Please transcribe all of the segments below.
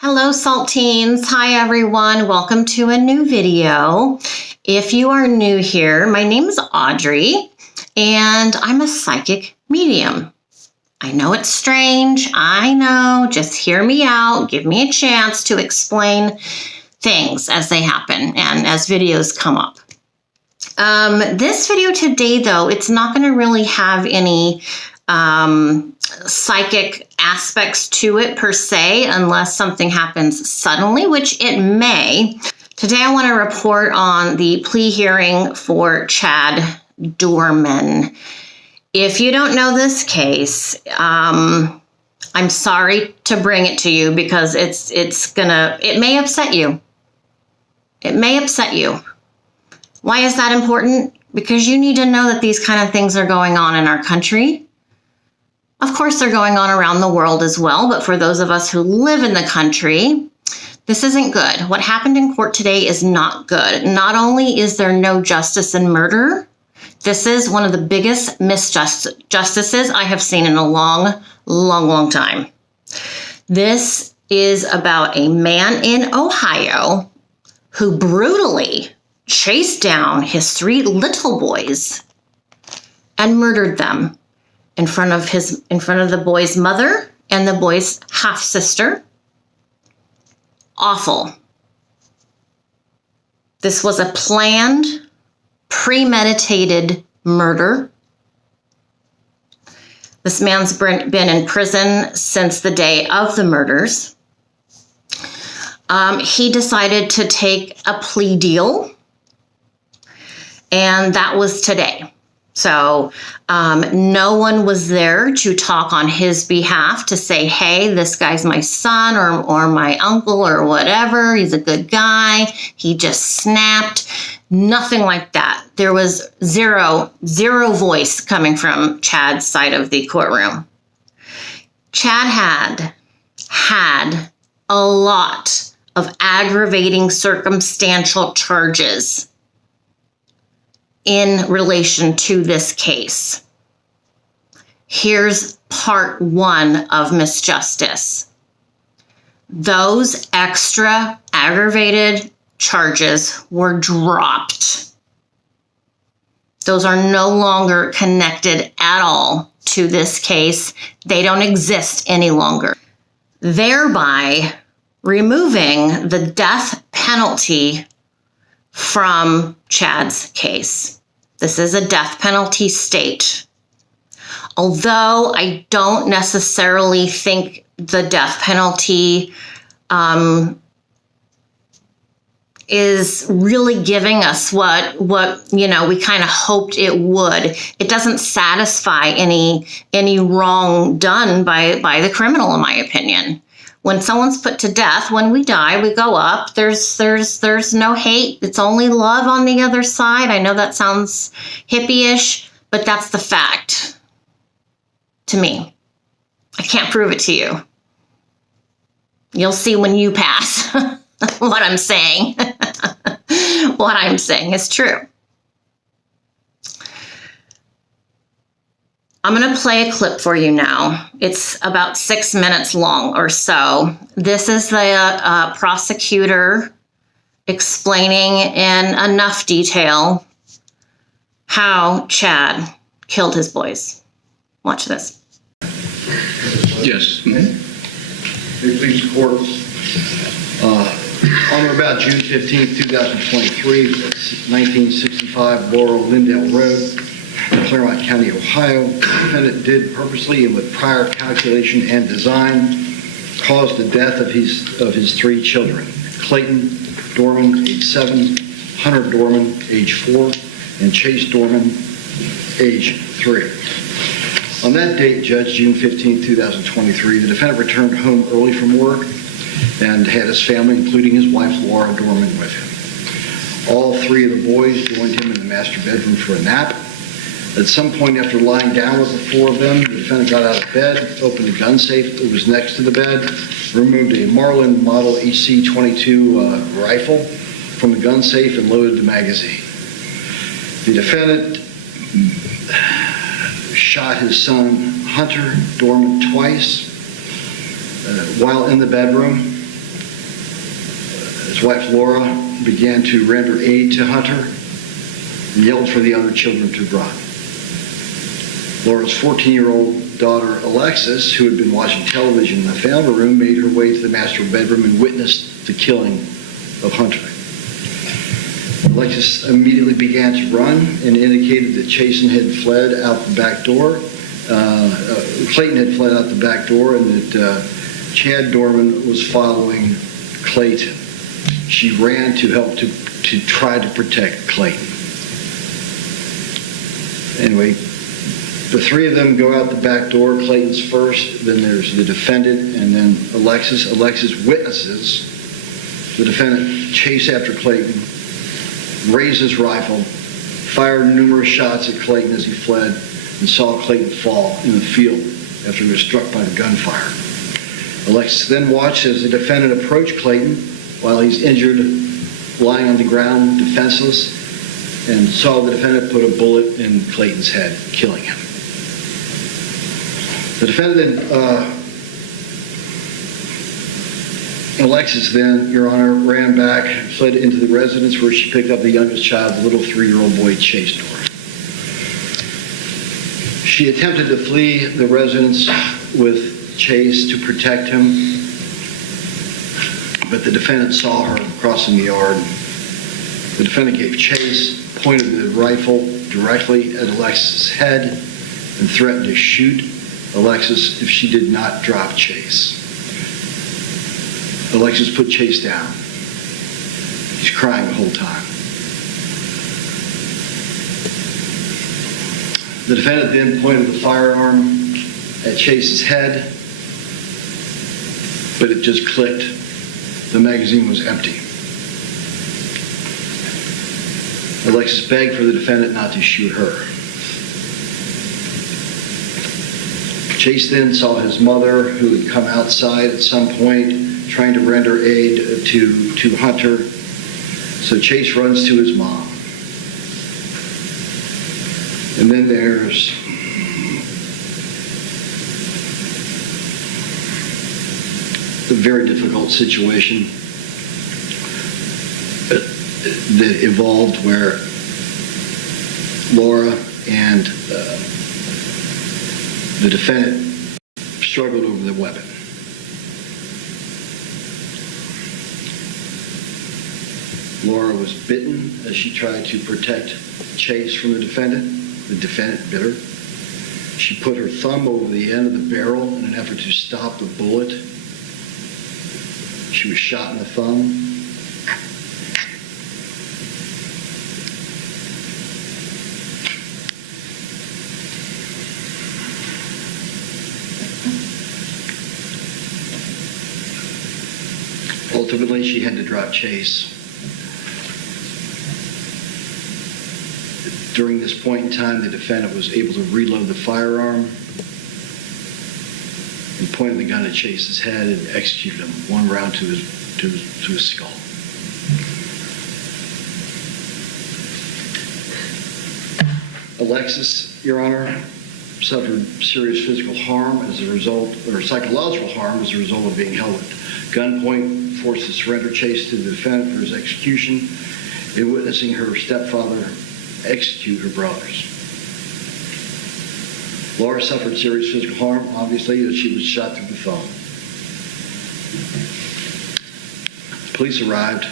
Hello Saltines. Hi everyone. Welcome to a new video. If you are new here, my name is Audrey and I'm a psychic medium. I know it's strange. I know. Just hear me out. Give me a chance to explain things as they happen and as videos come up. This video today, though, it's not going to really have any psychic aspects to it per se, unless something happens suddenly, which it may. Today I want to report on the plea hearing for Chad DOERMAN. If you don't know this case, I'm sorry to bring it to you because it may upset you. It may upset you. Why is that important? Because you need to know that these kind of things are going on in our country. Of course, they're going on around the world as well, but for those of us who live in the country, this isn't good. What happened in court today is not good. Not only is there no justice in murder, this is one of the biggest misjustices I have seen in a long time. This is about a man in Ohio who brutally chased down his 3 little boys and murdered them in front of the boy's mother and the boy's half-sister. Awful. This was a planned, premeditated murder. This man's been in prison since the day of the murders. He decided to take a plea deal, and that was today. So no one was there to talk on his behalf to say, hey, this guy's my son or my uncle or whatever. He's a good guy. He just snapped. Nothing like that. There was zero voice coming from Chad's side of the courtroom. Chad had a lot of aggravating circumstantial charges in relation to this case. Here's part 1 of misjustice. Those extra aggravated charges were dropped. Those are no longer connected at all to this case. They don't exist any longer, thereby removing the death penalty from Chad's case. This is a death penalty state. Although I don't necessarily think the death penalty is really giving us what we kind of hoped it would. It doesn't satisfy any wrong done by the criminal, in my opinion. When someone's put to death, when we die, we go up. There's no hate. It's only love on the other side. I know that sounds hippie-ish, but that's the fact to me. I can't prove it to you. You'll see when you pass what I'm saying. What I'm saying is true. I'm going to play a clip for you now. It's about 6 minutes long or so. This is the prosecutor explaining in enough detail how Chad killed his boys. Watch this. Yes. Please, court. On or about June 15th, 2023, 1965 Laurel Lindale Road, Claremont County, Ohio. The defendant did purposely and with prior calculation and design cause the death of his 3 children, Clayton Dorman, age 7, Hunter Dorman, age 4, and Chase Dorman, age 3. On that date, Judge, June 15, 2023, the defendant returned home early from work and had his family, including his wife, Laura Dorman, with him. All 3 of the boys joined him in the master bedroom for a nap. At some point after lying down with the 4 of them, the defendant got out of bed, opened a gun safe that was next to the bed, removed a Marlin Model EC-22 rifle from the gun safe and loaded the magazine. The defendant shot his son, Hunter Dorman, twice while in the bedroom. His wife Laura began to render aid to Hunter and yelled for the other children to run. Laura's 14-year-old daughter Alexis, who had been watching television in the family room, made her way to the master bedroom and witnessed the killing of Hunter. Alexis immediately began to run and indicated that Chasen had fled out the back door. Clayton had fled out the back door, and that Chad Dorman was following Clayton. She ran to help to try to protect Clayton. Anyway, the three of them go out the back door. Clayton's first, then there's the defendant, and then Alexis. Alexis witnesses the defendant chase after Clayton, raise his rifle, fired numerous shots at Clayton as he fled, and saw Clayton fall in the field after he was struck by the gunfire. Alexis then watched as the defendant approached Clayton while he's injured, lying on the ground, defenseless, and saw the defendant put a bullet in Clayton's head, killing him. The defendant, Alexis then, Your Honor, ran back, fled into the residence where she picked up the youngest child, the little 3-year-old boy, Chase Dorman. She attempted to flee the residence with Chase to protect him, but the defendant saw her crossing the yard. The defendant gave chase, pointed the rifle directly at Alexis' head, and threatened to shoot Alexis if she did not drop Chase. Alexis put Chase down. He's crying the whole time. The defendant then pointed the firearm at Chase's head, but it just clicked. The magazine was empty. Alexis begged for the defendant not to shoot her. Chase then saw his mother, who had come outside at some point, trying to render aid to Hunter. So Chase runs to his mom. And then there's a very difficult situation that evolved where Laura and the defendant struggled over the weapon. Laura was bitten as she tried to protect Chase from the defendant. The defendant bit her. She put her thumb over the end of the barrel in an effort to stop the bullet. She was shot in the thumb. Ultimately, she had to drop Chase. During this point in time, the defendant was able to reload the firearm and pointed the gun at Chase's head and executed him, one round to his skull. Alexis, Your Honor, suffered serious physical harm as a result, or psychological harm as a result of being held at gunpoint, forced to surrender Chase to the defendant for his execution, and witnessing her stepfather execute her brothers. Laura suffered serious physical harm, obviously, as she was shot through the thumb. Police arrived.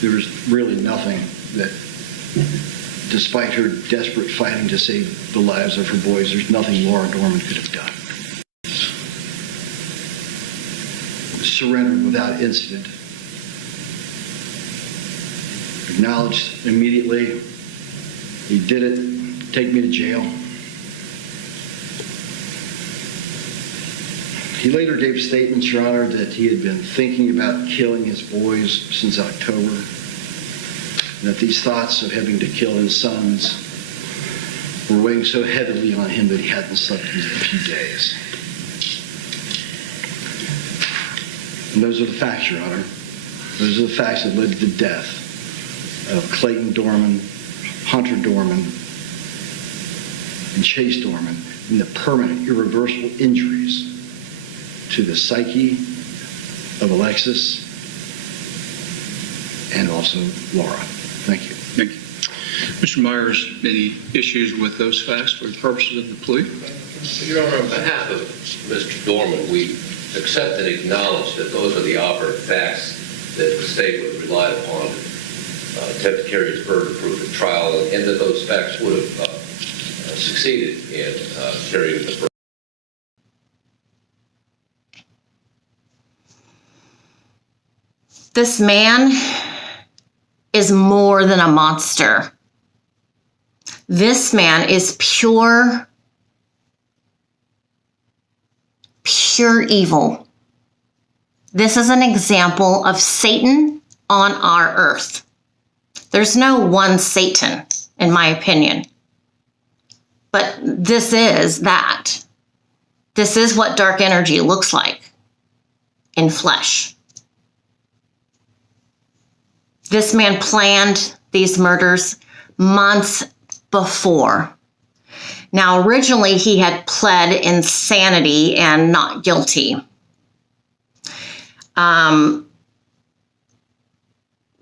There was really nothing that, despite her desperate fighting to save the lives of her boys, there's nothing Laura Dorman could have done. Surrendered without incident. Acknowledged immediately, he did it, take me to jail. He later gave statements, Your Honor, that he had been thinking about killing his boys since October, and that these thoughts of having to kill his sons were weighing so heavily on him that he hadn't slept in a few days. And those are the facts, Your Honor. Those are the facts that led to the death of Clayton Dorman, Hunter Dorman, and Chase Dorman, and the permanent, irreversible injuries to the psyche of Alexis and also Laura. Thank you. Thank you. Mr. Myers, any issues with those facts for the purposes of the plea? Your Honor, on behalf of Mr. Dorman, we accept and acknowledge that those are the operative facts that the state would rely upon to attempt to carry its burden of proof at trial, and that those facts would have succeeded in carrying the burden. This man is more than a monster. This man is pure evil. This is an example of Satan on our earth. There's no one Satan, in my opinion. But this is that. This is what dark energy looks like in flesh. This man planned these murders months before. Now, originally, he had pled insanity and not guilty.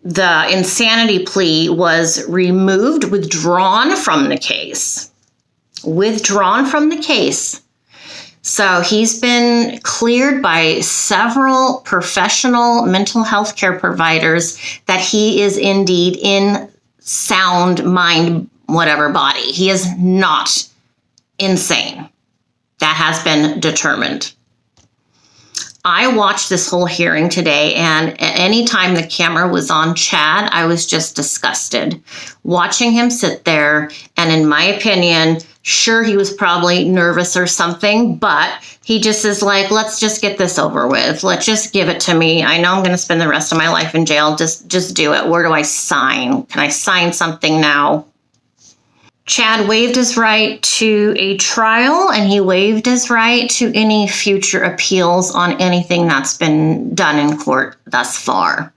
The insanity plea was withdrawn from the case. So he's been cleared by several professional mental health care providers that he is indeed in sound mind, whatever body. He is not insane. That has been determined. I watched this whole hearing today, and at any time the camera was on Chad, I was just disgusted. Watching him sit there, and in my opinion, sure, he was probably nervous or something, but he just is like, let's just get this over with. Let's just give it to me. I know I'm going to spend the rest of my life in jail. Just do it. Where do I sign? Can I sign something now? Chad waived his right to a trial, and he waived his right to any future appeals on anything that's been done in court thus far.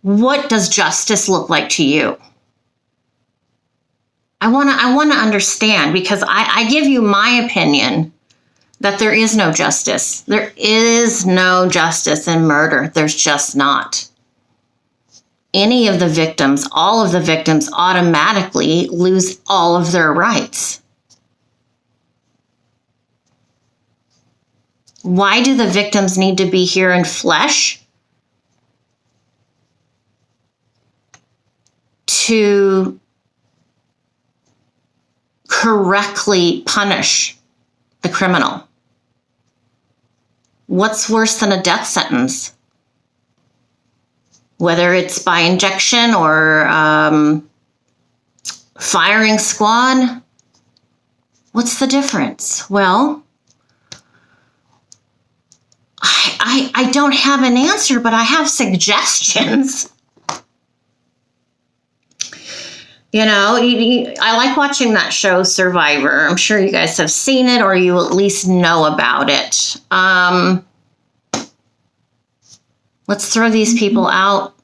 What does justice look like to you? I want to understand, because I give you my opinion that there is no justice. There is no justice in murder. There's just not. Any of the victims, all of the victims automatically lose all of their rights. Why do the victims need to be here in flesh? To correctly punish the criminal. What's worse than a death sentence? Whether it's by injection or firing squad, what's the difference? Well, I don't have an answer, but I have suggestions. You know, I like watching that show, Survivor. I'm sure you guys have seen it, or you at least know about it. Let's throw these people out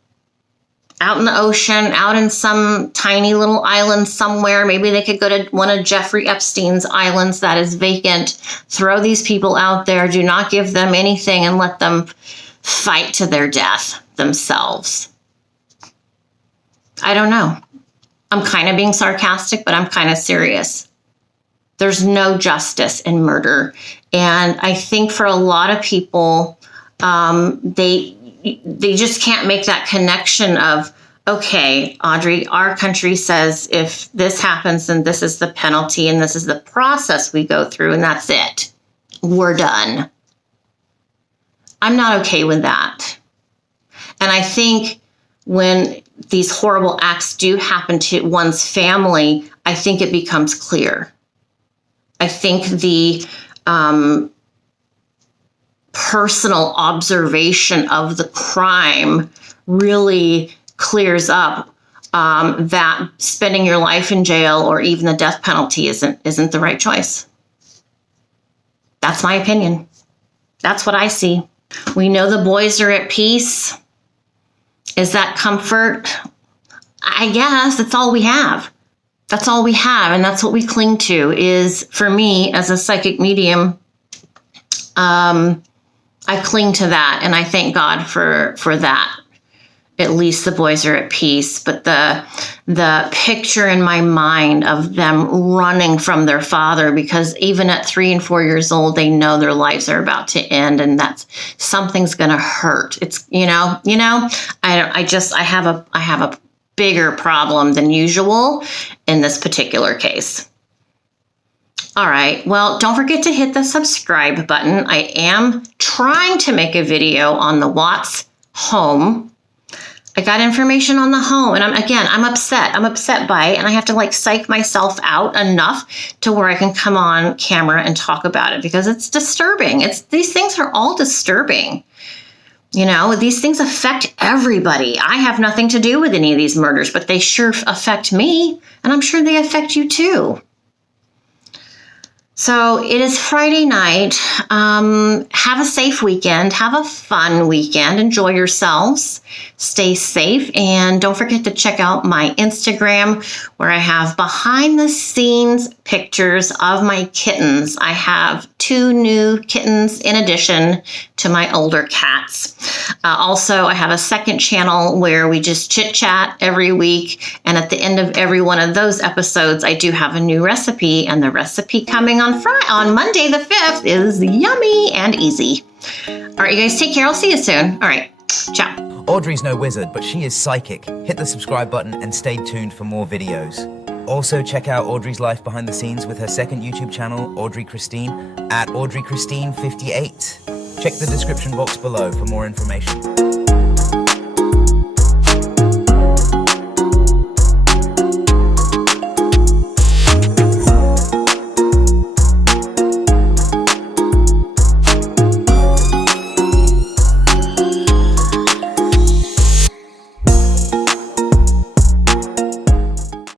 in the ocean, out in some tiny little island somewhere. Maybe they could go to one of Jeffrey Epstein's islands that is vacant. Throw these people out there. Do not give them anything and let them fight to their death themselves. I don't know. I'm kind of being sarcastic, but I'm kind of serious. There's no justice in murder. And I think for a lot of people, they just can't make that connection of, okay, Audrey, our country says if this happens, then this is the penalty and this is the process we go through, and that's it. We're done. I'm not okay with that. And I think when these horrible acts do happen to one's family, I think it becomes clear. I think the personal observation of the crime really clears up that spending your life in jail or even the death penalty isn't the right choice. That's my opinion. That's what I see. We know the boys are at peace. Is that comfort? I guess that's all we have. That's all we have, and that's what we cling to. Is, for me as a psychic medium, I cling to that, and I thank God for that. at least the boys are at peace. But the picture in my mind of them running from their father, because even at 3 and 4 years old, they know their lives are about to end, and that's something's going to hurt. It's, I have a bigger problem than usual in this particular case. All right, well, don't forget to hit the subscribe button. I am trying to make a video on the Watts home. I got information on the home, and I'm upset. I'm upset by it, and I have to psych myself out enough to where I can come on camera and talk about it, because it's disturbing. These things are all disturbing. These things affect everybody. I have nothing to do with any of these murders, but they sure affect me, and I'm sure they affect you too. So it is Friday night. Have a safe weekend. Have a fun weekend. Enjoy yourselves. Stay safe. And don't forget to check out my Instagram, where I have behind the scenes pictures of my kittens. I have 2 new kittens in addition to my older cats. Also, I have a second channel where we just chit chat every week. And at the end of every one of those episodes, I do have a new recipe. And the recipe coming on Monday the 5th is yummy and easy. All right, you guys take care. I'll see you soon. All right, ciao. Audrey's no wizard, but she is psychic. Hit the subscribe button and stay tuned for more videos. Also, check out Audrey's life behind the scenes with her second YouTube channel, Audrey Christine, at AudreyChristine58. Check the description box below for more information.